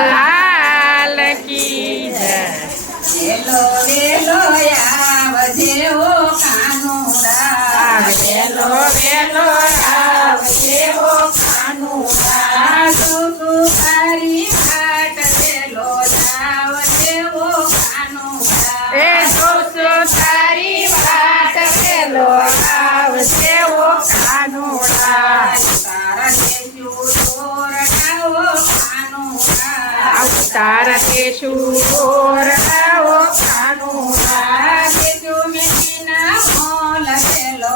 લાલ કી જય. વેલો વેલો આવજે ઓ કાનુડા, વેલો વેલો આવજે ઓ કાનુડા. તારી વાટ વેલો આવજે ઓ કાનુડા. એ જોશો તારી વાટ વેલો આવજે ઓ કાનુડા. તારા દેશું ઓરડાઓ કાનુડા. તારા દેશુ દેજો ઓરડાઓ કાનુડા. મેના મોલ વેલો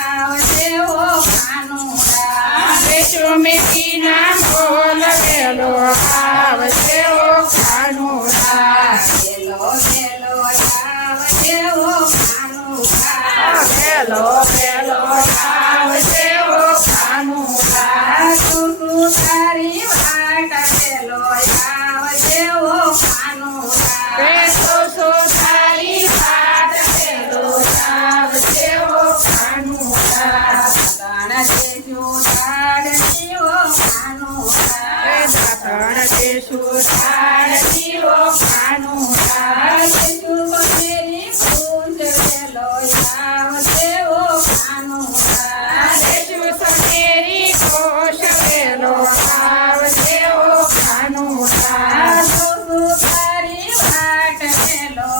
આવજે ઓ કાનુડા. દેશુ મેથીના મોલ વેલો આવજે ઓ કાનુડા. વેલો વેલો આવજે ઓ કાનુડા. વેલો વેલો આવજે ઓ કાનુડા. તારી વાટ વેલો આવજે ઓ કાનુડા. એ જોશો તારી વાટ વેલો આવજે ઓ કાનુડા. તારા દેશું તાડની ઓ કાનુડા. એ દાતણ દેશુ તારતી ઓ કાનુડા. દેશું બનેરી પૂંજ વેલો આવજે ઓ કાનુડા. દેશુ સનેરી કોશ વેલો આવજે ઓ કાનુડા. તારી વાટ વેલો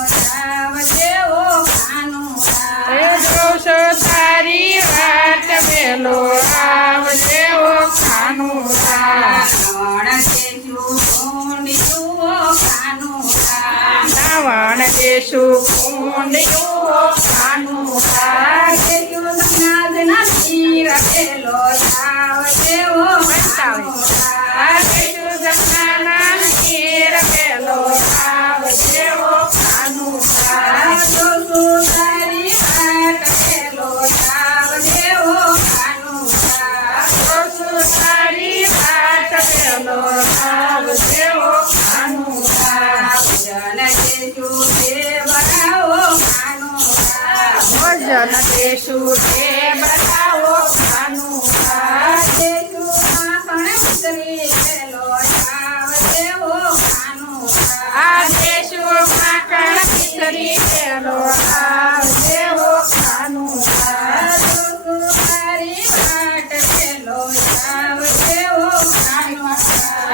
આવજે ઓ કાનુડા. એ જોશો તારી વાટ વેલો આવજે ઓ કાનુડા. નાવણ દેશુ કુંડિયું ઓ કાનુડા. દેશુ જમનાના નીર વેલો આવજે ઓ કાનુડા. જોશો તારી વાટ વેલો આવજે ઓ કાનુડા. ભજન દેશુ તે બતાવો કાનુડા. આ દેશોમાં કણકી વેલો આવજે ઓ કાનુડા.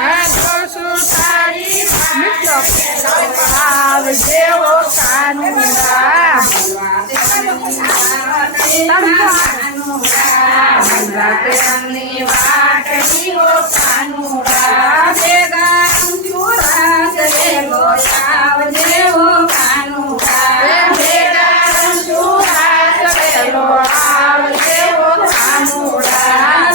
આ જોશો તારી મિત્રો આવજે ઓ કાનુડા. ની વાટની ઓ કાનુડા. ભેગા અંજુરાસ વેલો આવજે ઓ કાનુડા. ભેગા રંજુરાસ વેલો આવજે ઓ કાનુડા.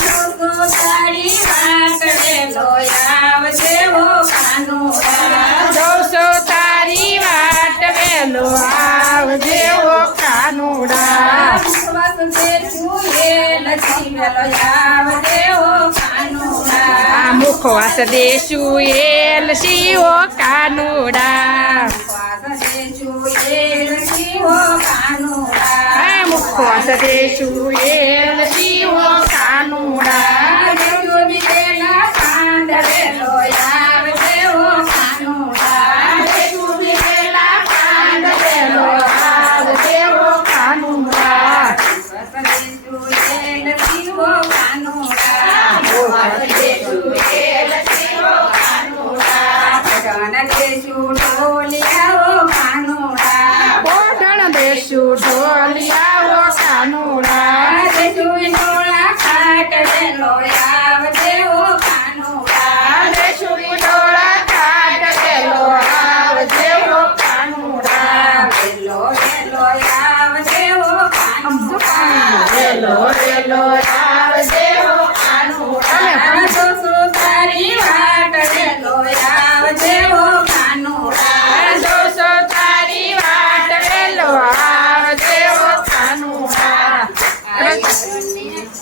તારી વાટ વેલો આવજે ઓ કાનુડા. જોશો તારી વાટ વેલો આવજે ઓ કાનુડા. વિશ્વાસ દેશું એ લખી વેલો આવજે ઓ કાનુડા. આ મુખવાસ દેશુ એલ શિવો કાનુડા. વિશ્વાસ દેશું એ લખી ઓ કાનુડા. આ મુખવાસ દેશુ એલ શિવો કાનુડા. દેજો બીજેના પાંદ વેલો આવજે ઓ કાનુડા. દેશુ વિવેલા કાંડ વેલો આવજે ઓ કાનુડા. દેશું એ લખી ઓ કાનુડા. મુખવાસ દેશુ એલ શિવો કાનુડા. જન દેશું ઢોલિયા ઓ કાનુડા. કોઢણ દેશુ ઢોલિયા ઓ કાનુડા. દેશું ઢોળા ખાટ વેલો આવજે ઓ કાનુડા. દેશુ ડોળા કાઢ વેલો આવજે ઓ કાનુડા. વેલો વેલો આવજે ઓ કાનુડા. વેલો વેલો